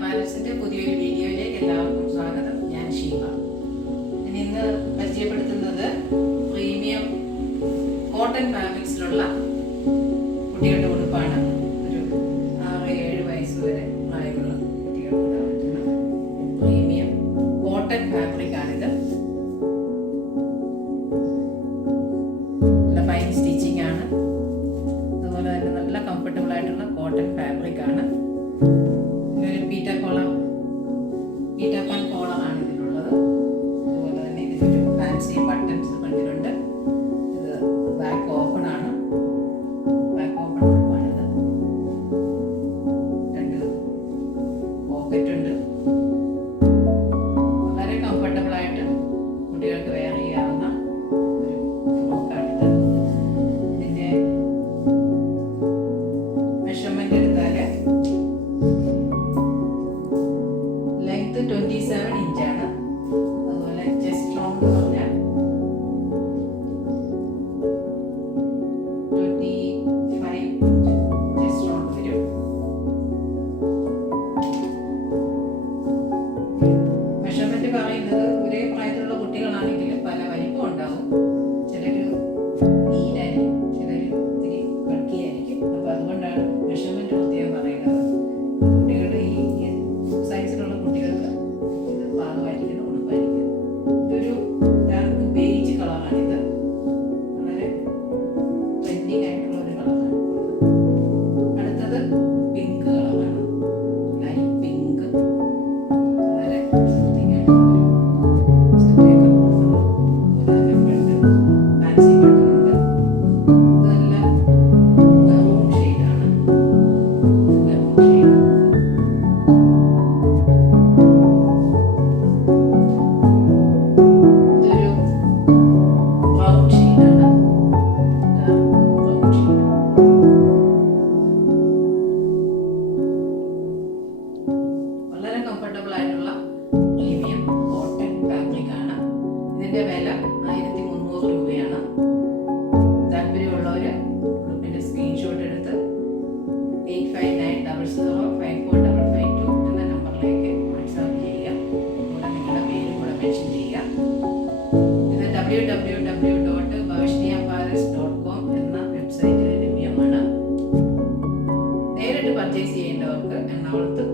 പാരൻസിൻ്റെ പുതിയൊരു വീഡിയോയിലേക്ക് എല്ലാവർക്കും സ്വാഗതം. ഞാൻ ഷീബ. ഇന്ന് പരിചയപ്പെടുത്തുന്നത് പ്രീമിയം കോട്ടൺ ഫാബ്രിക്സിലുള്ള കുട്ടികളുടെ ഉടുപ്പാണ്. ഒരു 6-7 വയസ്സ് വരെ പ്രായമുള്ള കുട്ടികൾക്ക് ഇടാൻ പറ്റുന്ന പ്രീമിയം കോട്ടൺ ഫാബ്രിക്കാണിത്. നല്ല ഫൈൻ സ്റ്റിച്ചിങ് ആണ്. അതുപോലെ തന്നെ നല്ല കംഫർട്ടബിൾ ആയിട്ടുള്ള കോട്ടൺ ഫാബ്രിക്കാണ്. പീറ്റർ കോളറാണ് ഇതിലുള്ളത്. അതുപോലെ തന്നെ ഇതിലൊരു ഫാൻസി ബട്ടൺസ് കണ്ടിട്ടുണ്ട്. ഇത് ബാക്ക് ഓപ്പൺ ആണ്. ബാക്ക് ഓപ്പൺ ഉടുപ്പാണിത്. 2 പോക്കറ്റ് ഉണ്ട്. വളരെ കംഫർട്ടബിൾ ആയിട്ട് കുട്ടികൾക്ക് വെയർ ചെയ്യാവുന്ന ഒരു ഫ്രോക്കാണിത്. ഇതിൻ്റെ മെഷർമെന്റ് എടുത്താൽ 27 ഇഞ്ചാണ്. അതുപോലെ ചെസ്റ്റ് റൗണ്ട് എന്ന് പറഞ്ഞാൽ 25 ഇഞ്ച് ചെസ്റ്റ് റൗണ്ട് വരും. മെഷർമെന്റ് പറയുന്നത് ഒരേ പ്രായത്തിലുള്ള കുട്ടികളാണെങ്കിലും പല വലിപ്പം ഉണ്ടാവും. ചിലർ നീലായിരിക്കും, ചിലർ ഇത്തിരി കട്ടിയായിരിക്കും. അപ്പോൾ അതുകൊണ്ടാണ് മെഷർമെന്റ് പ്രത്യേകം പറയുന്നത്. കുട്ടികളുടെ ഈ സൈസിലുള്ള കുട്ടികൾക്ക് പാകമായിരിക്കുന്ന ഉടുപ്പായിരിക്കും. ഇതൊരു ഡാർക്ക് ബേജ് കളറാണിത്. വളരെ ട്രെൻഡിങ് ആയിട്ടുള്ള ഒരു കളറാണ്. അടുത്തത് പിങ്ക് കളറാണ്. Light pink. വളരെ ട്രെൻഡിങ് ആയിട്ടുള്ള ഫാൻസി ബട്ടണുണ്ട്. ഇതെല്ലാം മെറൂൺ ഷെയ്ഡാണ്. Maroon shade. വളരെ കംഫർട്ടബിൾ ആയിട്ടുള്ള പ്രീമിയം കോട്ടൺ ഫാബ്രിക് ആണ്. ഇതിന്റെ വില 1300 രൂപയാണ്. താല്പര്യമുള്ളവർ ഗ്രൂപ്പിന്റെ സ്ക്രീൻഷോട്ട് എടുത്ത് 8590054552 എന്ന നമ്പറിലേക്ക് വാട്സാപ്പ് ചെയ്യുക. കൂടെ നിങ്ങളുടെ പേരും കൂടെ മെൻഷൻ ചെയ്യുക. ഇത് www.bhavishniapparels.com എന്ന വെബ്സൈറ്റിൽ ലഭ്യമാണ്. നേരിട്ട് പർച്ചേസ് ചെയ്യേണ്ടവർക്ക് എറണാകുളത്ത്